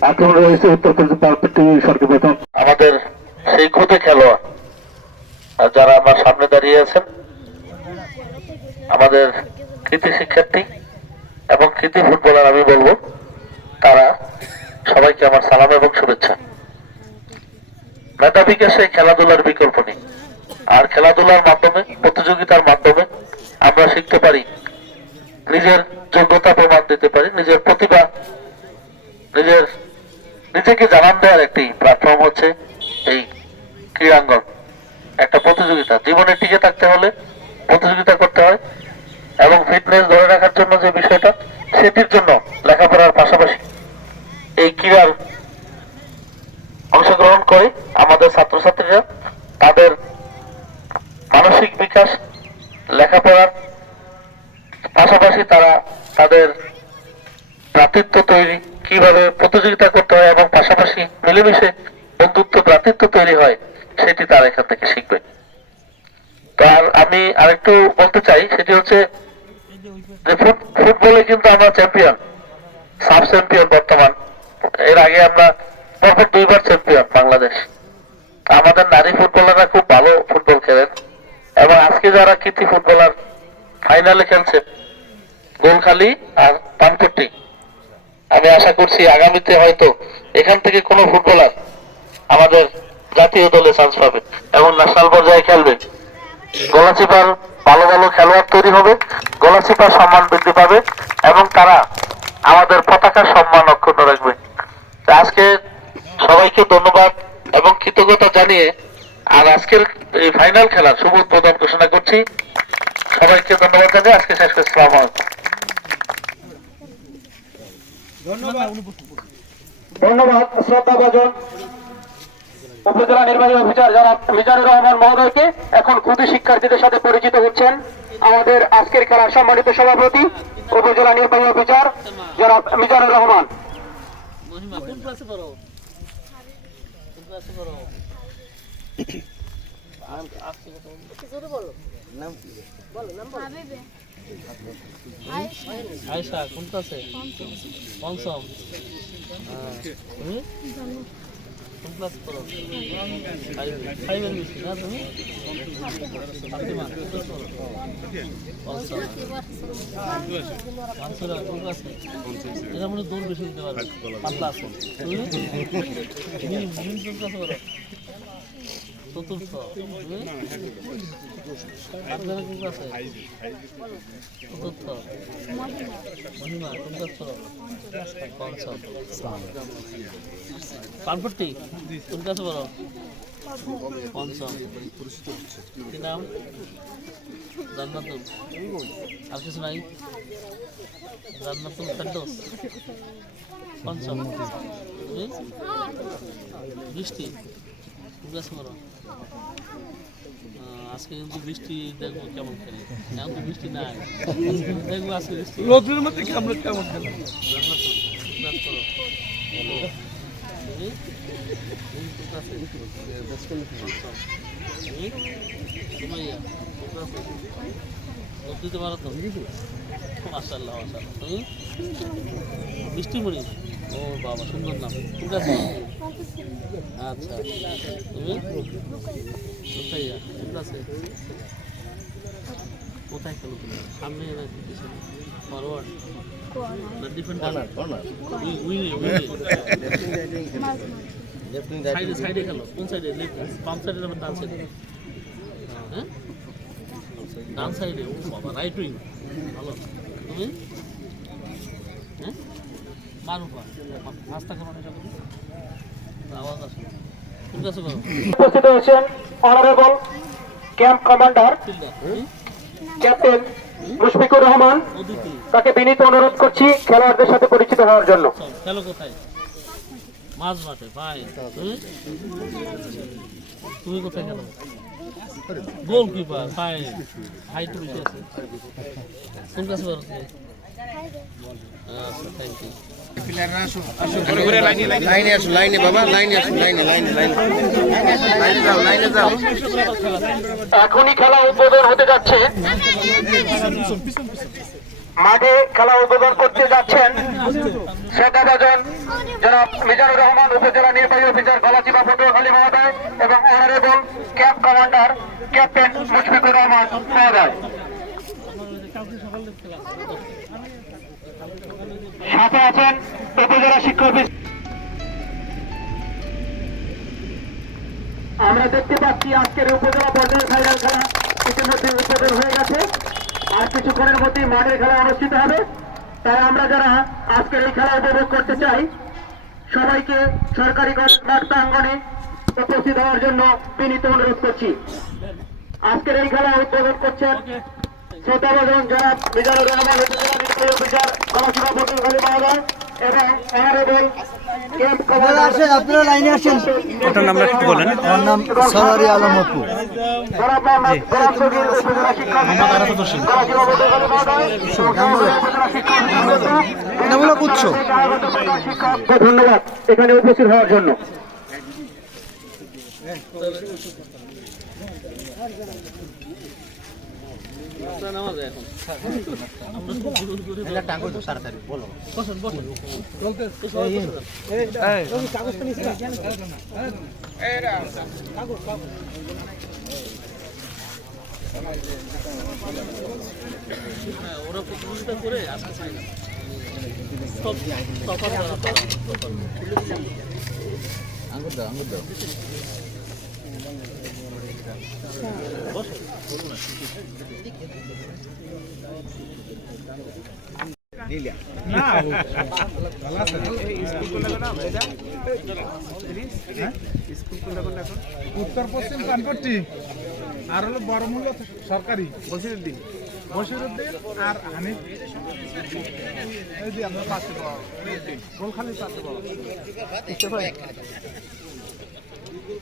আক্রমণ রয়েছে পারপেট্টি সরকারি আমাদের সেই খেলোয়াড় যারা আমার সামনে দাঁড়িয়ে আছেন, আমাদের কৃতি শিক্ষার্থী এবং কৃতি ফুটবলার আমি বলব, তারা সবাইকে আমার সালাম এবং শুভেচ্ছা। মেধা বিকাশে খেলাধুলার বিকল্প নেই। আর খেলাধুলার মাধ্যমে, প্রতিযোগিতার মাধ্যমে আমরা শিখতে পারি, নিজের যোগ্যতা প্রমাণ দিতে পারি, নিজের প্রতিভা, নিজের নিজেকে জানান, দেওয়ার একটি প্ল্যাটফর্ম হচ্ছে এই ক্রীড়াঙ্গন। একটা প্রতিযোগিতা। জীবনে টিকে থাকতে হলে প্রতিযোগিতা করতে হয় এবং ফিটনেস ধরে রাখার জন্য যে বিষয়টা, সেটির জন্য লেখাপড়ার পাশাপাশি এই ক্রীড়ার অংশগ্রহণ করে আমাদের ছাত্রছাত্রীরা তাদের মানসিক বিকাশ, লেখাপড়ার পাশাপাশি তারা তাদের ভ্রাতৃত্ব তৈরি কীভাবে প্রতিযোগিতা করতে হয় এবং পাশাপাশি মিলেমিশে বন্ধুত্ব, ভ্রাতৃত্ব তৈরি হয়, সেটি তারা এখান থেকে শিখবে। আর আমি আরেকটু বলতে চাই, সেটি হচ্ছে যে ফুটবলে কিন্তু আমরা চ্যাম্পিয়ন সাব চ্যাম্পিয়ন বর্তমান। এর আগে আমরা পরপর দুইবার চ্যাম্পিয়ন বাংলাদেশ। আমাদের নারী ফুটবলাররা খুব ভালো ফুটবল খেলেন এবং আজকে যারা কৃতি ফুটবলার ফাইনালে খেলছে, গোলখালি আর পানপট্টি। আমি আশা করছি আগামীতে হয়তো এখান থেকে কোনো ফুটবলার আমাদের জাতীয় দলে চান্স পাবে এবং ন্যাশনাল পর্যায়ে খেলবে। গলাচিপার ভালো ভালো খেলোয়াড় তৈরি হবে, গলাচিপার সম্মান বৃদ্ধি পাবে এবং তারা আমাদের পতাকার সম্মান অক্ষুণ্ণ রাখবে। আজকে সবাইকে ধন্যবাদ এবং কৃতজ্ঞতা জানিয়ে আর আজকের এই ফাইনাল খেলার শুভ উদ্বোধন ঘোষণা করছি। সবাইকে ধন্যবাদ জানিয়ে আজকে শেষ করছি। আলাইকুম। ধন্যবাদ। শ্রদ্ধা ভাজন। উপজেলা নির্বাহী অফিসার যারা মিজানুর রহমান মহোদয়কে এখন ক্ষুদে শিক্ষার্থীদের সাথে পরিচিত হচ্ছেন আমাদের আজকের খেলার সম্মানিত সভাপতি উপজেলা নির্বাহী অফিসার যারা মিজানুর রহমান। কোন ক্লাসে পড়ো? কোন ক্লাসে পড়ো? আয়সা কোন ক্লাসে পঞ্চম হ্যাঁ। তুমি কোন ক্লাস পড়ো ফাইভের বেশি না তুমি? পঞ্চম মানসুরা কোন ক্লাসে বেশি দিতে পারবে পাতলা আছে তুমি চতুর্থ। আপনারা কোন ক্লাসে চতুর্থ মহিমা কোন ক্লাস পড়ো পঞ্চম। পানপট্টি কোন ক্লাসে পড়ো পঞ্চম। কি নাম জান্নাতুল আর কিছু নাই। জান্নাতুল ফেরদৌস। পঞ্চম। বৃষ্টি। কোন পড়ো আহ, আজকে কিন্তু বৃষ্টি দেখব কেমন খেলে এখন তো বৃষ্টি নাই দেখব আজকে বৃষ্টি রোদ্রের মধ্যে আমরা কেমন তুমি দিতে পারো তো মিষ্টিমুড়ি ও বাবা সুন্দর নাম। আচ্ছা। তুমি? কোথায় খেলো তুমি? সামনে নাকি পিছনে? ফরওয়ার্ড? না ডিফেন্ডার। উইনে উইনে সাইডে সাইডে খেলো। কোন সাইডে লেফট বাম সাইডে না ডান সাইডে হ্যাঁ? ডান সাইডে ও বাবা রাইট উইং ভালো। তুমি? হ্যাঁ? উপস্থিত হয়েছেন honourable camp commander captain Mushfiqur Rahman. তাকে বিনীত অনুরোধ করছি খেলোয়াড়দের সাথে পরিচিত হওয়ার জন্য। খেলো কোথায়? মাছ মাঠে ভাই। তুমি তুমি কোথায় গোল কিপার ভাই। বেশি আছে। কোন কাছে লাইনে এখনই খেলা উদ্বোধন হতে যাচ্ছে। মাঠে খেলা উদ্বোধন করতে যাচ্ছেন শ্রদ্ধাভাজন জনাব মিজানুর রহমান, উপজেলা নির্বাহী অফিসার গলাচিপা পটুয়াখালী মহোদয় এবং honourable camp commander captain Mushfiqur Rahman মহোদয়। সাথে আছেন উপজেলা শিক্ষক আমরা দেখতে পাচ্ছি আজকের উপজেলা পর্যায়ের ফাইনাল খেলা ইতিমধ্যে উদ্বোধন হয়ে গেছে। আর কিছুক্ষণের মধ্যেই মাঠের খেলা অনুষ্ঠিত হবে। তাই আমরা যারা আজকের এই খেলা উপভোগ করতে চাই, সবাইকে সরকারি প্রাঙ্গনে উপস্থিত হওয়ার জন্য বিনীত অনুরোধ করছি। আজকের এই খেলা উদ্বোধন করছেন শ্রদ্ধাভাজন জনাব মিজানুর রহমান উপজেলা নির্বাহী অফিসার গণসভা পটুয়াখালী মহোদয় এবং অনারেবল আসেন আপনারা লাইনে আসেন। ওটার নামটা একটু বলেন। আমার নাম সরারি আলম অপু। পটুয়াখালী মহোদয়, উপজেলা শিক্ষা অধিকারী, এনামূলক উৎস ধন্যবাদ এখানে উপস্থিত হওয়ার জন্য উত্তর পশ্চিম পানপট্টি আর হলো বড়মূল্য সরকারি। বসিরুদ্দিন। বসিরুদ্দিন আর হানিফ। এই যে আমরা পাশে পাওয়া গোলখালি পাশে পাওয়া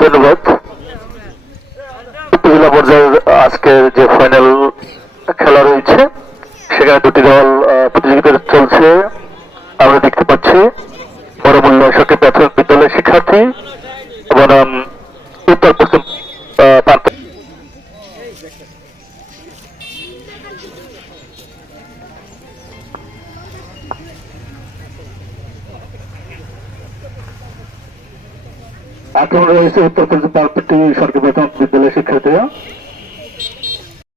ধন্যবাদ। উপজেলা পর্যায়ের আজকের যে ফাইনাল খেলা রয়েছে, সেখানে দুটি দল প্রতিযোগিতা চলছে। আমরা দেখতে পাচ্ছি বড়মূল্য সরকারি প্রাথমিক বিদ্যালয়ের শিক্ষার্থী। বনাম পশ্চিম আহ, প্রান্ত আক্রমণ রয়েছে উত্তর পশ্চিম পার্বতী সরকারি প্রাথমিক বিদ্যালয়ের শিক্ষার্থীরা।